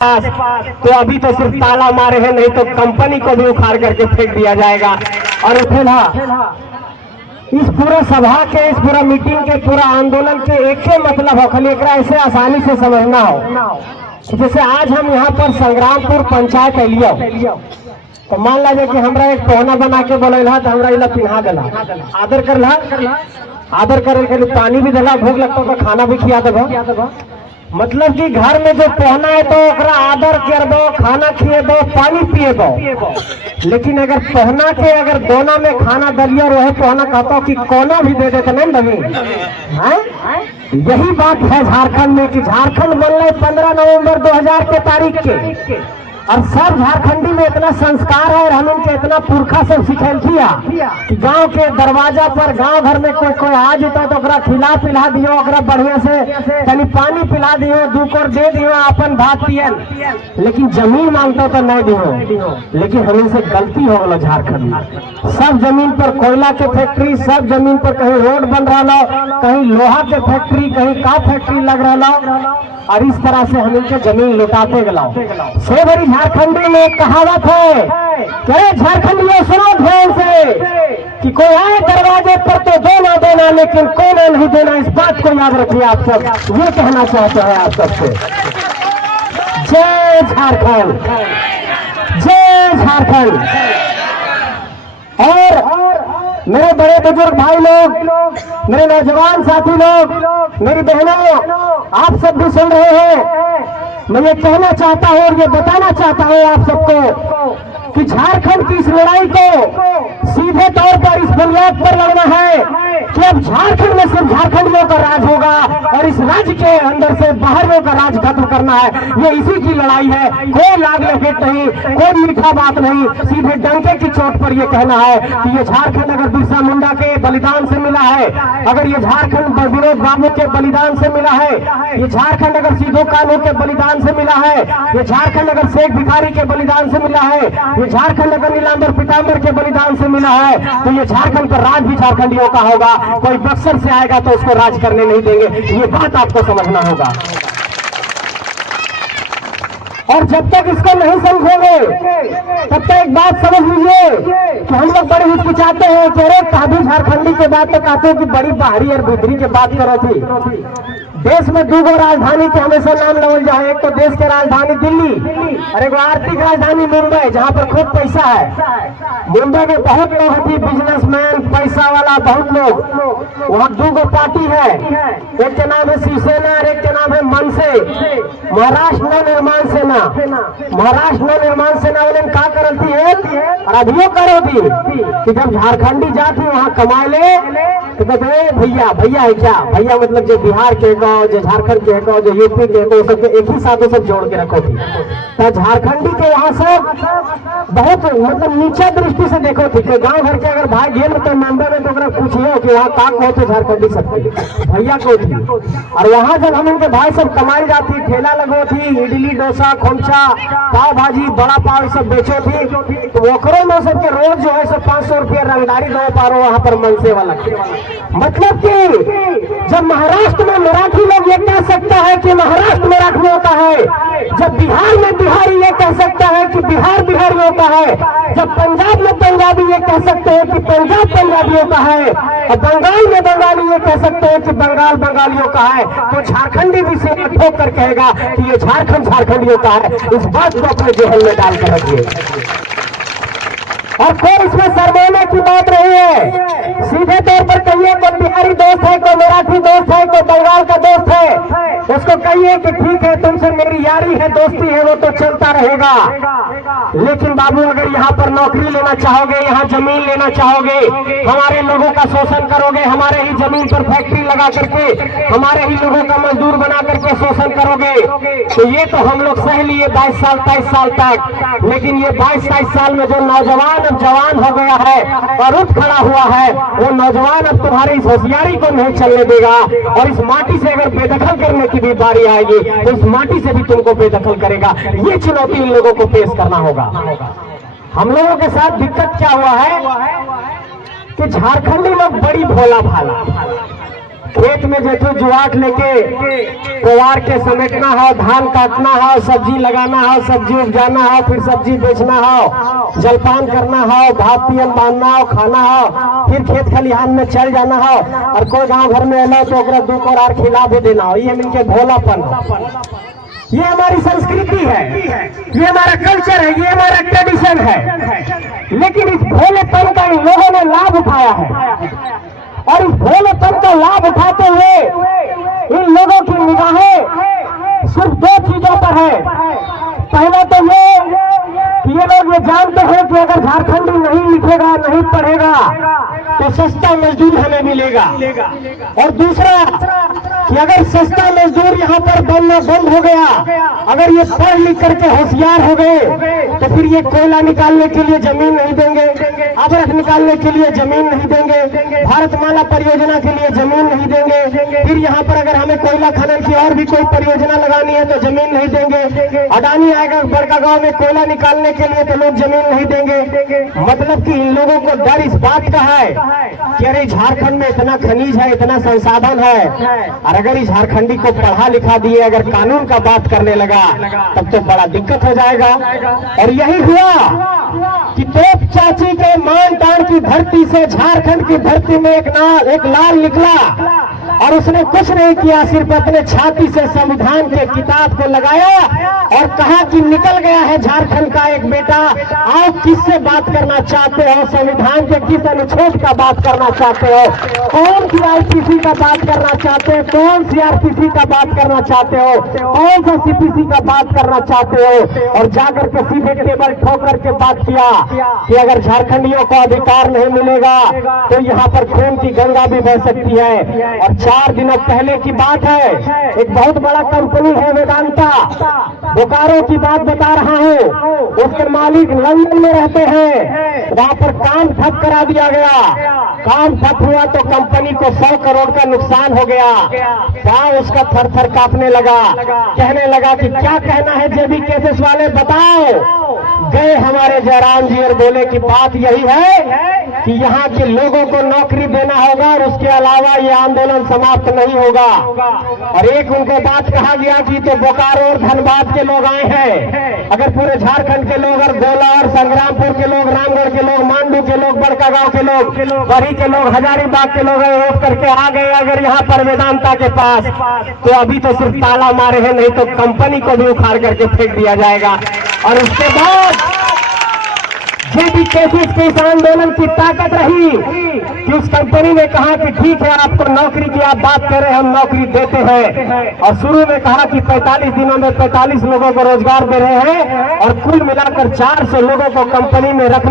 तो अभी तो सिर्फ ताला मारे हैं, नहीं तो कंपनी को भी उखाड़ करके फेंक दिया जाएगा। और इस पूरा सभा के, इस पूरा मीटिंग के, पूरा आंदोलन के एक ही मतलब हो, खाली एक ऐसे आसानी से समझना हो। जैसे आज हम यहाँ पर संग्रामपुर पंचायत अलियो, तो मान लीजिए कि हमरा एक पौना बना के बोला तो हमरा इला पिन्हा दिला, आदर करला, आदर करे के लिए पानी भी दिला, भूख लगता तो खाना भी खिया देबो। मतलब कि घर में जो पहना है तो ओकरा आदर कर दो, खाना खिए दो, पानी पिए दो। लेकिन अगर पहना के अगर दोना में खाना दलिया और वही पहना कहता कि कोना भी दे देते नहीं दबी है। यही बात है झारखंड में कि झारखंड बन रहे 15 नवंबर 2000 के तारीख के, और सब झारखंडी में इतना संस्कार है और हम उनके इतना पुरखा सब सिखल किया कि गांव के दरवाजा पर, गांव घर में कोई आ जाता तो ओकरा खिला पिला दियो, ओकरा बढ़िया से कहीं पानी पिला दियो, 2 कोर दे दियो, अपन भात पियन। लेकिन जमीन मांगता तो नहीं दियो। लेकिन हमें से गलती हो गलो झारखंड में। सब जमीन पर कोयला के फैक्ट्री, सब जमीन पर कहीं रोड बन रहा, कहीं लोहा के फैक्ट्री, कहीं का फैक्ट्री लग रहा, और इस तरह से हम इनके जमीन लुटाते गलाओ। से बड़ी झारखंडी में एक कहावत है, क्या झारखंडियों सुनो ध्यान से कि कोई आए दरवाजे पर तो देना देना, लेकिन कोना नहीं देना। इस बात को याद रखिए आप सब, ये कहना चाहते हैं आप सबसे। जय झारखंड, जय झारखंड। और मेरे बड़े बुजुर्ग भाई लोग, मेरे नौजवान साथी लोग, मेरी बहनों, आप सब भी सुन रहे हैं। मैं ये कहना चाहता हूँ और ये बताना चाहता हूँ आप सबको कि झारखंड की इस लड़ाई को सीधे तौर पर इस बुनियाद पर लड़ना है कि अब झारखंड में सिर्फ झारखंडियों का राज होगा और इस राज्य के अंदर से बाहरियों का राज खत्म करना है। ये इसी की लड़ाई है, कोई लाग लपेट नहीं, कोई मीठा बात नहीं, सीधे डंके की चोट पर ये कहना है कि ये झारखंड अगर बिरसा मुंडा के बलिदान से मिला है, अगर ये झारखंड विनोद बाबू के बलिदान से मिला है, ये झारखंड अगर सीधो कानू के बलिदान से मिला है, ये झारखंड अगर शेख भिखारी के बलिदान से मिला है, ये झारखंड अगर नीलांबर पीतांबर के बलिदान से मिला है, तो ये झारखंड पर राज भी झारखंडियों का होगा। कोई बक्सर से आएगा तो उसको राज करने नहीं देंगे, ये बात आपको समझना होगा। और जब तक इसको नहीं समझोगे तब तक एक बात समझ लीजिए कि हम लोग बड़े हिचकिचाते हैं कि अरे काबू झारखंडी के बात तो कहते हो कि बड़ी बाहरी और भीतरी की बात करो थी। देश में 2 राजधानी के हमेशा नाम लेवल जाए, एक तो देश की राजधानी दिल्ली और एक आर्थिक राजधानी मुंबई, जहाँ पर खूब पैसा है। मुंबई में बहुत लोग होती, बिजनेसमैन, पैसा वाला बहुत लोग। वहाँ 2 पार्टी है, एक के नाम है शिवसेना और एक के नाम है मनसे, महाराष्ट्र नवनिर्माण सेना। महाराष्ट्र नवनिर्माण सेना वाले क्या करती है और अभियो करो थी कि जब झारखंडी जाती वहाँ कमाए ले तो कहते भैया, भैया है क्या, भैया मतलब जो बिहार के गाँव, जो झारखंड के गाँव, जो यूपी के गाँव, सबके एक ही साथ सब जोड़ के रखो थी। तो झारखंडी के वहाँ सब बहुत मतलब नीचा दृष्टि से देखो थी कि गाँव घर के अगर भाई गेल तो मुंबई में तो पूछिए कि वहाँ का कहो तो झारखंडी सबके भैया को थी। और वहाँ जब हम उनके भाई सब कमाई जाती, ठेला लगो थी, इडली डोसा खोमचा पाव भाजी बड़ा पाव सब बेचो थी, तो वोकरों में सबके रोज जो है सब 500 रुपया रंगदारी दो पारो वहाँ पर मनसे वाला। मतलब कि जब महाराष्ट्र में मराठी लोग ये कह सकता है कि महाराष्ट्र मराठी होता है, जब बिहार में बिहारी ये कह सकता है कि बिहार बिहारी होता है, जब पंजाब में पंजाबी ये कह सकते हैं कि पंजाब पंजाबी होता है, और बंगाल में बंगाली ये कह सकते हैं कि बंगाल बंगालियों का है, तो झारखंडी भी से ठोक कर कहेगा कि ये झारखंड झारखंडियों का है। इस बात को अपने जेहन में डाल कर रखिए और कोई इसमें शर्माने की बात नहीं है। सीधे तौर पर कहिए कोई बिहारी दोस्त है, कोई मराठी दोस्त है, कोई बंगाल का दोस्त है, उसको कहिए कि ठीक है तुमसे मेरी यारी है, दोस्ती है, वो तो चलता रहेगा। लेकिन बाबू अगर यहाँ पर नौकरी लेना चाहोगे, यहाँ जमीन लेना चाहोगे, हमारे लोगों का शोषण करोगे, हमारे ही जमीन पर फैक्ट्री लगा करके हमारे ही लोगों का मजदूर बना करके शोषण करोगे, तो ये तो हम लोग सह लिए 22 साल 23 साल तक। लेकिन ये 22-23 साल में जो नौजवान अब जवान हो गया है और उठ खड़ा हुआ है, वो नौजवान अब तुम्हारी इस होशियारी को नहीं चलने देगा। और इस माटी से अगर बेदखल करने की भी बारी आएगी तो इस माटी से भी तुमको बेदखल करेगा। ये चुनौती इन लोगों को पेश करना होगा। हम लोगों के साथ दिक्कत क्या हुआ है कि झारखंडी लोग बड़ी भोला भाला, खेत में जैसे जुआट लेके कोवार के समेटना हो, धान काटना हो, सब्जी लगाना हो, सब्जी उपजाना हो, फिर सब्जी बेचना हो, जलपान करना हो, भात पियन बांधना हो, खाना हो, फिर खेत खलिहान में चल जाना हो, और कोई गांव घर में अलो तो ओकरा दू कोरार खिला भी देना हो। ये मिलके भोलापन, ये हमारी संस्कृति है, ये हमारा कल्चर है, ये हमारा ट्रेडिशन है। लेकिन इस भोलेपन का इन लोगों ने लाभ उठाया है, और इस भोलेपन का लाभ उठाते हुए इन लोगों की निगाहें सिर्फ दो चीजों पर है। पहला तो ये लोग ये जानते हैं कि अगर झारखंडी नहीं लिखेगा, नहीं पढ़ेगा तो सस्ता मजदूर हमें मिलेगा, और दूसरा कि अगर सस्ता मजदूर यहाँ पर बनना बंद हो गया, अगर ये पढ़ लिख करके होशियार हो गए तो फिर ये कोयला निकालने के लिए जमीन नहीं देंगे, अवरख निकालने के लिए जमीन नहीं देंगे, भारतमाला परियोजना के लिए जमीन नहीं देंगे, फिर यहाँ पर अगर हमें कोयला खनन की और भी कोई परियोजना लगानी है तो जमीन नहीं देंगे, अडानी आएगा बड़का गांव में कोयला निकालने के लिए तो लोग जमीन नहीं देंगे। मतलब कि इन लोगों को डर इस बात का है कि अरे झारखंड में इतना खनिज है, इतना संसाधन है, और अगर इस झारखंडी को पढ़ा लिखा दिए, अगर कानून का बात करने लगा तब तो बड़ा दिक्कत हो जाएगा। और यही हुआ कि तोप चाची के मान तान की धरती से झारखंड की धरती में एक लाल निकला, और उसने कुछ नहीं किया, सिर्फ अपने छाती से संविधान के किताब को लगाया और कहा कि निकल गया है झारखंड का एक बेटा, आओ किससे बात करना चाहते हो, संविधान के किस अनुच्छेद का बात करना चाहते हो, कौन सी आईपीसी का बात करना चाहते हो, कौन सी आरपीसी का बात करना चाहते हो, कौन सा सीपीसी का बात करना चाहते हो, और जाकर के सीधे टेबल ठोक करके बात किया कि अगर झारखंडियों को अधिकार नहीं मिलेगा तो यहाँ पर खून की गंगा भी बह सकती है। और 4 दिनों पहले की बात है, एक बहुत बड़ा कंपनी है वेदांता, बोकारो की बात बता रहा हूँ, उसके मालिक लंदन में रहते हैं, वहां पर काम ठप करा दिया गया, काम ठप हुआ तो कंपनी को 100 करोड़ का नुकसान हो गया। पांव उसका थर थर कांपने लगा, कहने लगा कि क्या कहना है जेबी केसेस वाले, बताओ। गए हमारे जयराम जी और बोले कि बात यही है कि यहाँ के लोगों को नौकरी देना होगा और उसके अलावा ये आंदोलन समाप्त नहीं होगा। और एक उनको बात कहा गया कि तो बोकारो और धनबाद के लोग आए हैं, अगर पूरे झारखंड के लोग और गोला और संग्रामपुर के लोग, रामगढ़ के लोग, मांडू के लोग, बड़का गांव के लोग, बरी के लोग, हजारीबाग के लोग रोक करके आ गए अगर यहाँ पर वेदांता के पास, तो अभी तो सिर्फ ताला मारे हैं, नहीं तो कंपनी को भी उखाड़ करके फेंक दिया जाएगा। और उसके बाद जेबी केसेस के इस आंदोलन की ताकत रही कि उस कंपनी ने कहा कि ठीक है, आपको नौकरी की आप बात कर रहे हैं, हम नौकरी देते हैं, और शुरू में कहा कि 45 दिनों में 45 लोगों को रोजगार दे रहे हैं, और कुल मिलाकर 400 लोगों को कंपनी में रखने